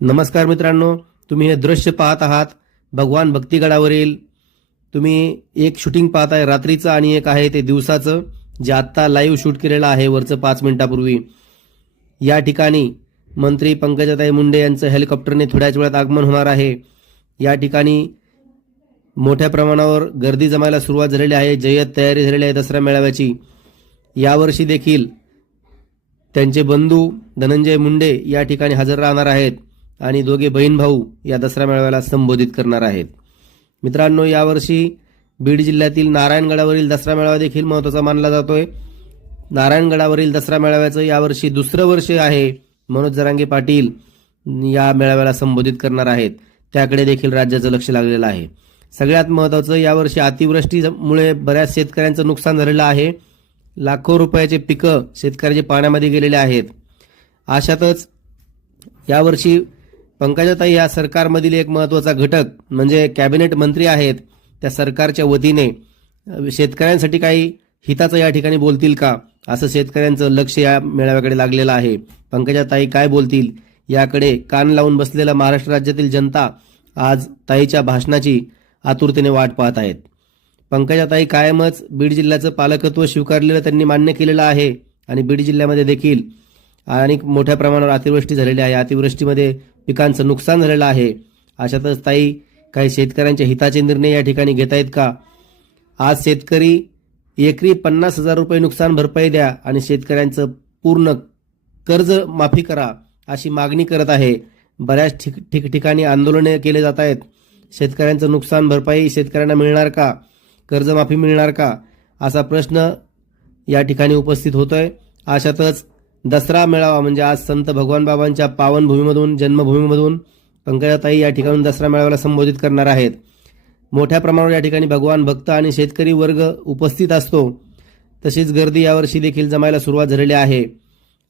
नमस्कार मित्रांनो, तुम्ही हे दृश्य पाहत आहात भगवान भक्तिगडावरील. तुम्ही एक शूटिंग पाहताय रात्रीचं आणि एक आहे ते दिवसाचं, जे आत्ता लाईव्ह शूट केलेलं आहे वरचं 5 मिनिटापूर्वी. या ठिकाणी मंत्री पंकजाताई मुंडे यांचं हेलिकॉप्टरने थोड्याच वेळात आगमन होणार आहे. या ठिकाणी मोठ्या प्रमाणावर गर्दी जमायला सुरुवात झालेली आहे. जय्यत तयारी झालेली आहे दसरा मेळाव्याची. यावर्षी देखील त्यांचे बंधू धनंजय मुंडे या ठिकाणी हजर राहणार आहेत आणि दोघे बहीण भाऊ या दसरा मेळाव्याला संबोधित करणार आहेत. मित्रांनो, यावर्षी बीड जिल्ह्यातील नारायणगडावरील दसरा मेळावा देखील महत्त्वाचा मानला जातोय. नारायणगडावरील दसरा मेळाव्याचं यावर्षी दुसरं वर्ष आहे. मनोज जरांगे पाटील या मेळाव्याला संबोधित करणार आहेत. त्याकडे देखील राज्याचं लक्ष लागलेलं आहे. सगळ्यात महत्त्वाचं, यावर्षी अतिवृष्टीमुळे बऱ्याच शेतकऱ्यांचं नुकसान झालेलं आहे. लाखो रुपयाचे पिकं शेतकऱ्याचे पाण्यामध्ये गेलेले आहेत. अशातच यावर्षी पंकजाताई या सरकारमधील एक महत्त्वाचा घटक म्हणजे कॅबिनेट मंत्री आहेत. त्या सरकारच्या वतीने शेतकऱ्यांसाठी काही हिताचं या ठिकाणी बोलतील का, असं शेतकऱ्यांचं लक्ष या मेळाव्याकडे लागलेलं आहे. पंकजाताई काय बोलतील याकडे कान लावून बसलेला महाराष्ट्र राज्यातील जनता आज ताईच्या भाषणाची आतुरतेने वाट पाहत आहेत. पंकजाताई कायमच बीड जिल्ह्याचं पालकत्व स्वीकारलेलं त्यांनी मान्य केलेलं आहे आणि बीड जिल्ह्यामध्ये देखील अनेक मोठ्या प्रमाणावर अतिवृष्टी झालेली आहे. अतिवृष्टीमध्ये पिकांचं नुकसान झालेलं आहे. अशातच ताई काही शेतकऱ्यांच्या हिताचे निर्णय या ठिकाणी घेत आहेत का? आज शेतकरी एकरी 50,000 रुपये नुकसान भरपाई द्या आणि शेतकऱ्यांचं पूर्ण कर्ज माफी करा अशी मागणी करत आहे. बऱ्याच ठिकठिकाणी आंदोलने केले जात आहेत. शेतकऱ्यांचं नुकसान भरपाई शेतकऱ्यांना मिळणार का, कर्जमाफी मिळणार का, असा प्रश्न या ठिकाणी उपस्थित होतोय. अशातच दसरा मेळावा म्हणजे आज संत भगवान बाबांच्या पावनभूमीमधून जन्मभूमीमधून पंकजाताई या ठिकाणी दसरा मेळाव्याला संबोधित करणार आहेत. मोठ्या प्रमाणावर या ठिकाणी भगवान भक्त आणि शेतकरी वर्ग उपस्थित असतो. तशीच गर्दी यावर्षी देखील जमायला सुरुवात झालेली आहे.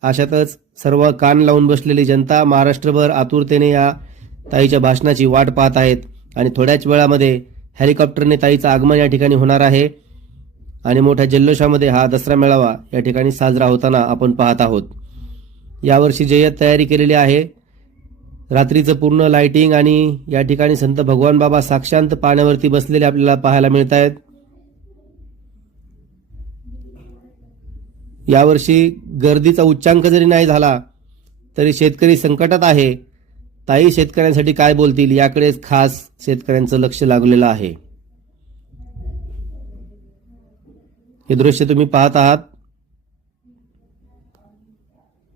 अशातच सर्व कान लावून बसलेली जनता महाराष्ट्रभर आतुरतेने या ताईच्या भाषणाची वाट पाहत आहेत आणि थोड्याच वेळामध्ये हेलिकॉप्टरने ताईचं आगमन या ठिकाणी होणार आहे आणि मोठ्या जल्लोषामध्ये हा दसरा मेळावा या ठिकाणी साजरा होताना आपण पाहत आहोत. यावर्षी जय्यत तयारी केलेली आहे. रात्रीचं पूर्ण लाइटिंग आणि या ठिकाणी संत भगवान बाबा साक्षांत पाण्यावरती बसलेले आपल्याला पाहायला मिळत आहेत. यावर्षी गर्दीचा उच्चांक जरी नाही झाला तरी शेतकरी संकटात आहे. ताई शेतकऱ्यांसाठी काय बोलतील याकडेच खास शेतकऱ्यांचं लक्ष लागलेलं आहे. हे दृश्य तुम्ही पाहत आहात.